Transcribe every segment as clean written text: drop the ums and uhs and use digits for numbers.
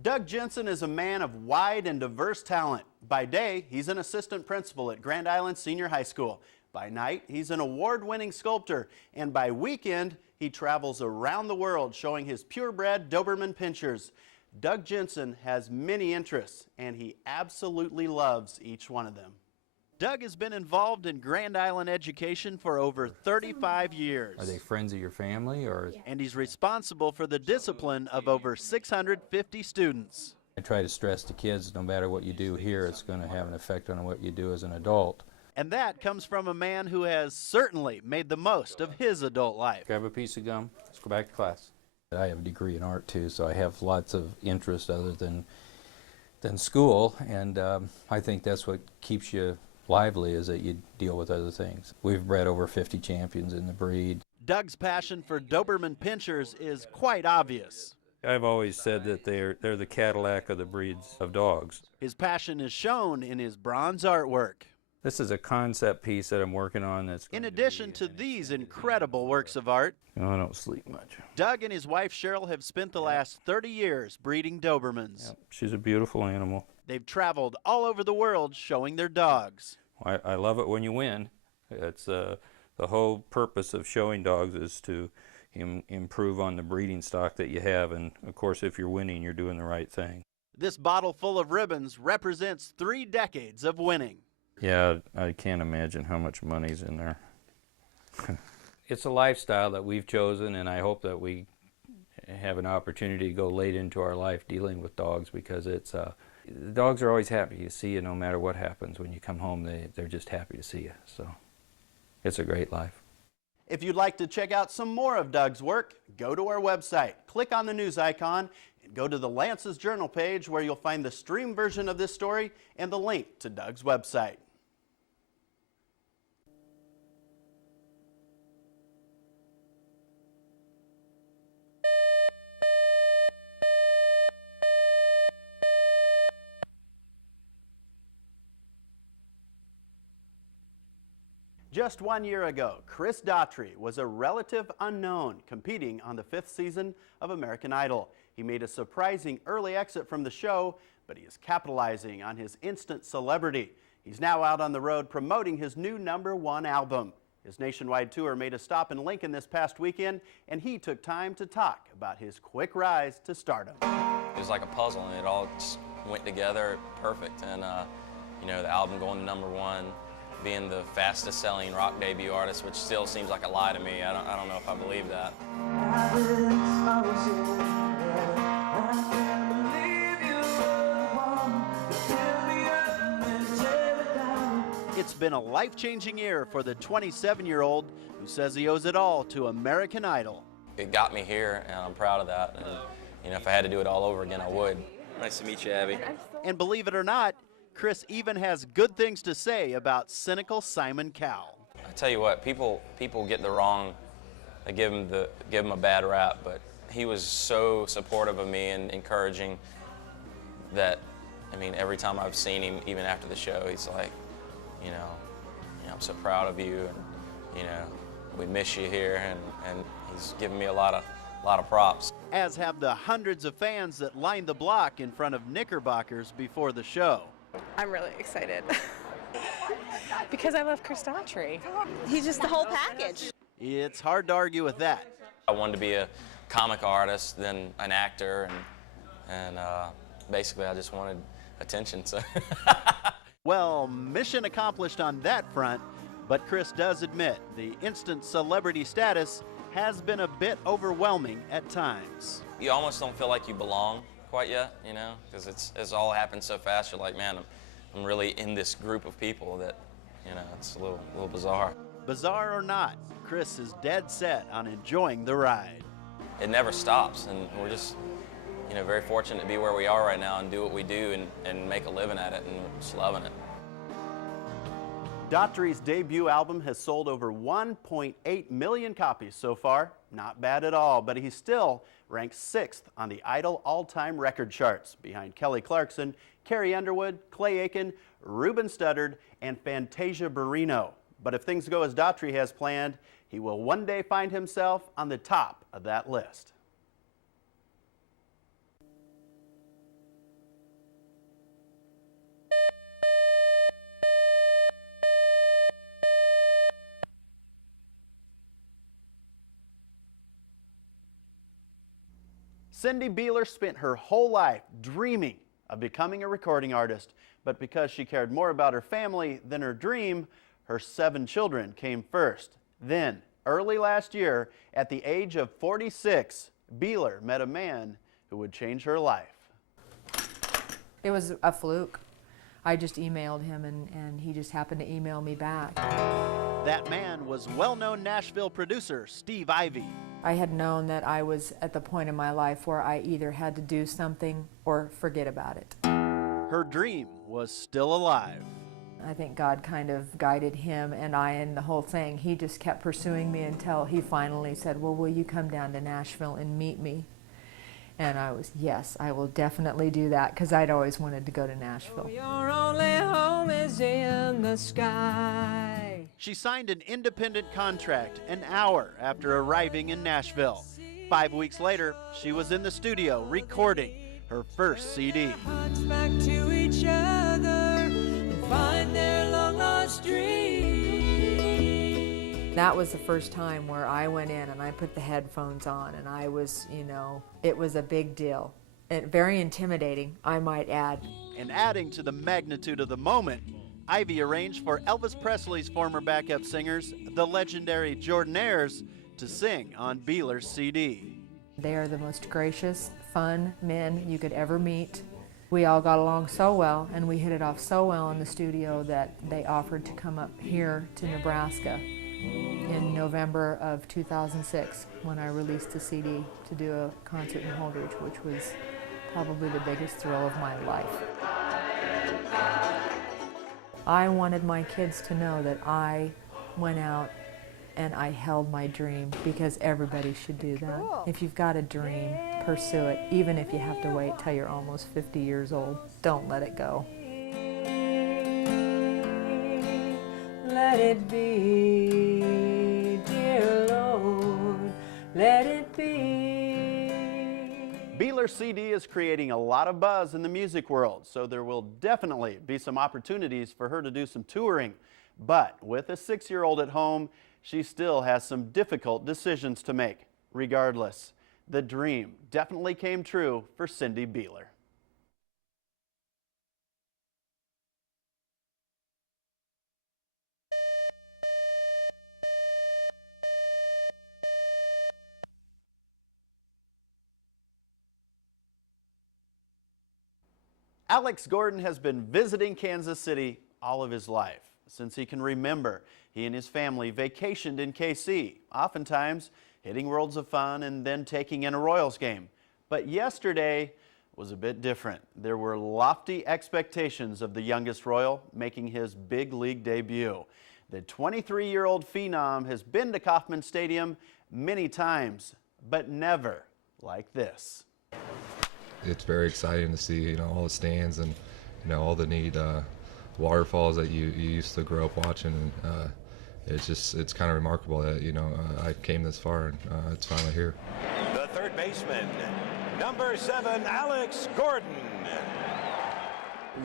Doug Jensen is a man of wide and diverse talent. By day, he's an assistant principal at Grand Island Senior High School. By night, he's an award-winning sculptor. And by weekend, he travels around the world showing his purebred Doberman pinschers. Doug Jensen has many interests, and he absolutely loves each one of them. Doug has been involved in Grand Island education for over 35 years. Are they friends of your family, or? And he's responsible for the discipline of over 650 students. I try to stress to kids, no matter what you do here, it's going to have an effect on what you do as an adult. And that comes from a man who has certainly made the most of his adult life. Grab a piece of gum, let's go back to class. I have a degree in art too, so I have lots of interest other than school, and I think that's what keeps you lively, is that you deal with other things. We've bred over 50 champions in the breed. Doug's passion for Doberman pinschers is quite obvious. I've always said that they're the Cadillac of the breeds of dogs. His passion is shown in his bronze artwork. This is a concept piece that I'm working on that's in addition to these incredible works of art. I don't sleep much. Doug and his wife Cheryl have spent the last 30 years breeding Dobermans. Yep. She's a beautiful animal. They've traveled all over the world showing their dogs. I love it when you win. It's the whole purpose of showing dogs is to improve on the breeding stock that you have, and of course if you're winning, you're doing the right thing. This bottle full of ribbons represents 3 decades of winning. Yeah, I can't imagine how much money's in there. It's a lifestyle that we've chosen, and I hope that we have an opportunity to go late into our life dealing with dogs, because it's the dogs are always happy to see you no matter what happens. When you come home, they're just happy to see you. So it's a great life. If you'd like to check out some more of Doug's work, go to our website, click on the news icon, and go to the Lance's Journal page, where you'll find the stream version of this story and the link to Doug's website. Just 1 year ago, Daughtry was a relative unknown competing on the 5th season of American Idol. He made a surprising early exit from the show, but he is capitalizing on his instant celebrity. He's now out on the road promoting his new #1 album. His nationwide tour made a stop in Lincoln this past weekend, and he took time to talk about his quick rise to stardom. It was like a puzzle, and it all just went together perfect. And you know, the album going to #1, being the fastest selling rock debut artist, which still seems like a lie to me. I don't know if I believe that. It's been a life-changing year for the 27-year-old who says he owes it all to American Idol. It got me here, and I'm proud of that. And you know, if I had to do it all over again, I would. Nice to meet you, Abby. And believe it or not, Chris even has good things to say about cynical Simon Cowell. I tell you what, people get the wrong, they give him a bad rap, but he was so supportive of me and encouraging that, I mean, every time I've seen him, even after the show, he's like, you know, I'm so proud of you, and you know, we miss you here, and he's given me a lot of props. As have the hundreds of fans that lined the block in front of Knickerbockers before the show. I'm really excited because I love Daughtry. He's just the whole package. It's hard to argue with that. I wanted to be a comic artist, then an actor, and basically I just wanted attention. So. Well, mission accomplished on that front, but Chris does admit the instant celebrity status has been a bit overwhelming at times. You almost don't feel like you belong quite yet, you know, because it's all happened so fast. You're like, man, I'm really in this group of people that, you know, it's a little bizarre. Bizarre or not, Chris is dead set on enjoying the ride. It never stops, and we're just, you know, very fortunate to be where we are right now and do what we do and make a living at it, and we're just loving it. Daughtry's debut album has sold over 1.8 million copies so far. Not bad at all, but he still ranks 6th on the Idol all-time record charts, behind Kelly Clarkson, Carrie Underwood, Clay Aiken, Ruben Studdard, and Fantasia Barrino. But if things go as Daughtry has planned, he will one day find himself on the top of that list. Cyndi Beeler spent her whole life dreaming of becoming a recording artist, but because she cared more about her family than her dream, her 7 children came first. Then, early last year, at the age of 46, Beeler met a man who would change her life. It was a fluke. I just emailed him and he just happened to email me back. That man was well-known Nashville producer Steve Ivy. I had known that I was at the point in my life where I either had to do something or forget about it. Her dream was still alive. I think God kind of guided him and I in the whole thing. He just kept pursuing me until he finally said, well, will you come down to Nashville and meet me? And I was, yes, I will definitely do that, because I'd always wanted to go to Nashville. Oh, your only home is in the sky. She signed an independent contract an hour after arriving in Nashville. 5 weeks later, she was in the studio recording her first CD. Hearts back to each other and find their long-lost dreams. That was the first time where I went in and I put the headphones on and I was, it was a big deal. And very intimidating, I might add. And adding to the magnitude of the moment, Ivy arranged for Elvis Presley's former backup singers, the legendary Jordanaires, to sing on Beeler's CD. They are the most gracious, fun men you could ever meet. We all got along so well and we hit it off so well in the studio that they offered to come up here to Nebraska in November of 2006 when I released the CD to do a concert in Holdridge, which was probably the biggest thrill of my life. I wanted my kids to know that I went out and I held my dream, because everybody should do that. Cool. If you've got a dream, pursue it, even if you have to wait till you're almost 50 years old. Don't let it go. Let it be, dear Lord, let it be. Beeler's CD is creating a lot of buzz in the music world, so there will definitely be some opportunities for her to do some touring. But with a 6-year-old at home, she still has some difficult decisions to make. Regardless, the dream definitely came true for Cyndi Beeler. Alex Gordon has been visiting Kansas City all of his life. Since he can remember, he and his family vacationed in KC, oftentimes hitting Worlds of Fun and then taking in a Royals game. But yesterday was a bit different. There were lofty expectations of the youngest Royal making his big league debut. The 23-year-old phenom has been to Kauffman Stadium many times, but never like this. It's very exciting to see, all the stands and, all the neat waterfalls that you used to grow up watching. And it's kind of remarkable that, I came this far and it's finally here. The third baseman, number 7, Alex Gordon.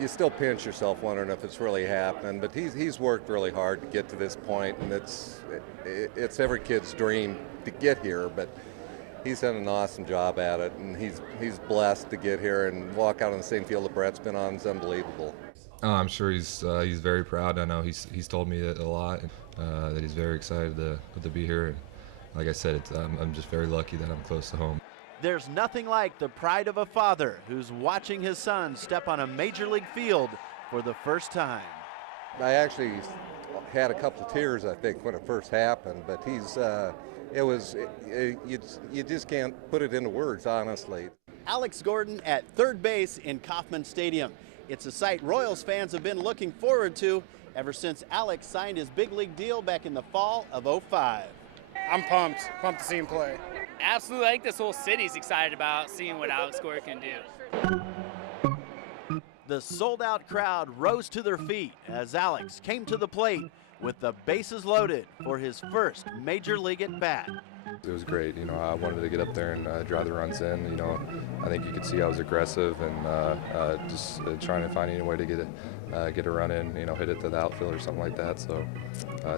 You still pinch yourself wondering if it's really happening, but he's worked really hard to get to this point, and it's every kid's dream to get here, but he's done an awesome job at it, and he's blessed to get here and walk out on the same field that Brett's been on. It's unbelievable. I'm sure he's very proud. I know he's told me that a lot, that he's very excited to be here. And like I said, I'm just very lucky that I'm close to home. There's nothing like the pride of a father who's watching his son step on a major league field for the first time. I actually had a couple tears, I think, when it first happened, but you just can't put it into words, honestly. Alex Gordon at third base in Kauffman Stadium. It's a sight Royals fans have been looking forward to ever since Alex signed his big league deal back in the fall of '05. I'm pumped to see him play. Absolutely, I think this whole city's excited about seeing what Alex Gordon can do. The sold-out crowd rose to their feet as Alex came to the plate with the bases loaded for his first major league at-bat. It was great. I wanted to get up there and drive the runs in. I think you could see I was aggressive and just trying to find any way to get a run in, hit it to the outfield or something like that. So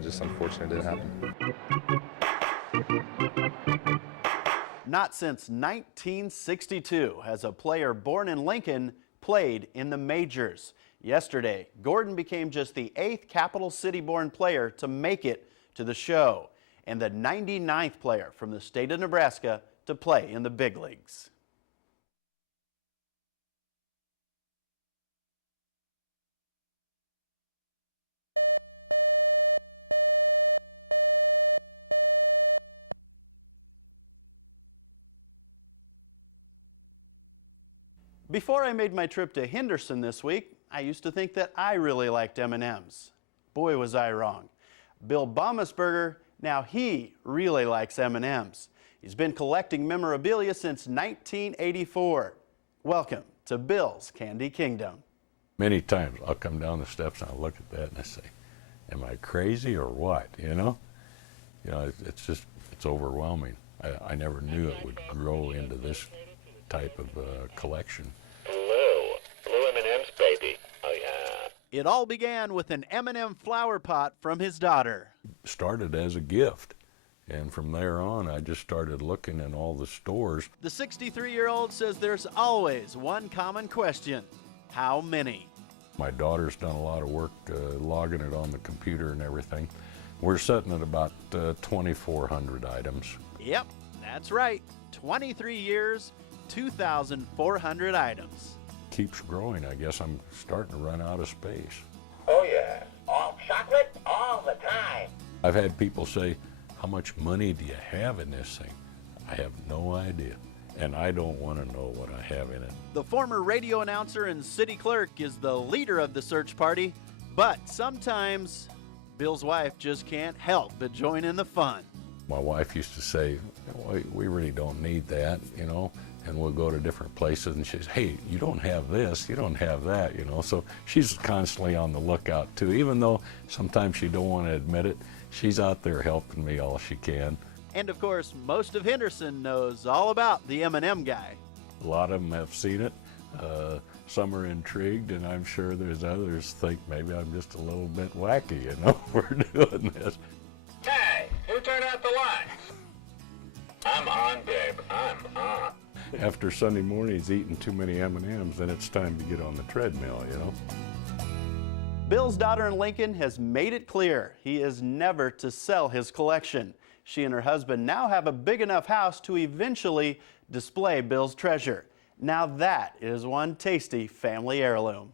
just unfortunate it didn't happen. Not since 1962 has a player born in Lincoln played in the majors. Yesterday, Gordon became just the 8th capital city-born player to make it to the show and the 99th player from the state of Nebraska to play in the big leagues. Before I made my trip to Henderson this week, I used to think that I really liked M&Ms. Boy, was I wrong. Bill Baumesberger, now he really likes M&Ms. He's been collecting memorabilia since 1984. Welcome to Bill's Candy Kingdom. Many times I'll come down the steps and I'll look at that and I say, am I crazy or what, you know? It's just, it's overwhelming. I never knew it would grow into this type of collection. Blue M&Ms, baby. Oh yeah. It all began with an M&M flower pot from his daughter. Started as a gift, and from there on I just started looking in all the stores. The 63-year-old says there's always one common question: how many? My daughter's done a lot of work logging it on the computer and everything. We're sitting at about 2,400 items. Yep, that's right. 23 years, 2,400 items. Keeps growing. I guess I'm starting to run out of space. Oh yeah. All chocolate all the time. I've had people say, how much money do you have in this thing? I have no idea, and I don't want to know what I have in it. The former radio announcer and city clerk is the leader of the search party, but sometimes Bill's wife just can't help but join in the fun. My wife used to say, we really don't need that, you know, and we'll go to different places and she says, hey, you don't have this, you don't have that, you know. So she's constantly on the lookout too, even though sometimes she don't want to admit it. She's out there helping me all she can. And of course, most of Henderson knows all about the M&M guy. A lot of them have seen it. Some are intrigued, and I'm sure there's others think maybe I'm just a little bit wacky, you know, for doing this. Hey, who turned out the lights? I'm on, babe. I'm on. After Sunday mornings eating too many M&Ms, then it's time to get on the treadmill, you know. Bill's daughter in Lincoln has made it clear he is never to sell his collection. She and her husband now have a big enough house to eventually display Bill's treasure. Now that is one tasty family heirloom.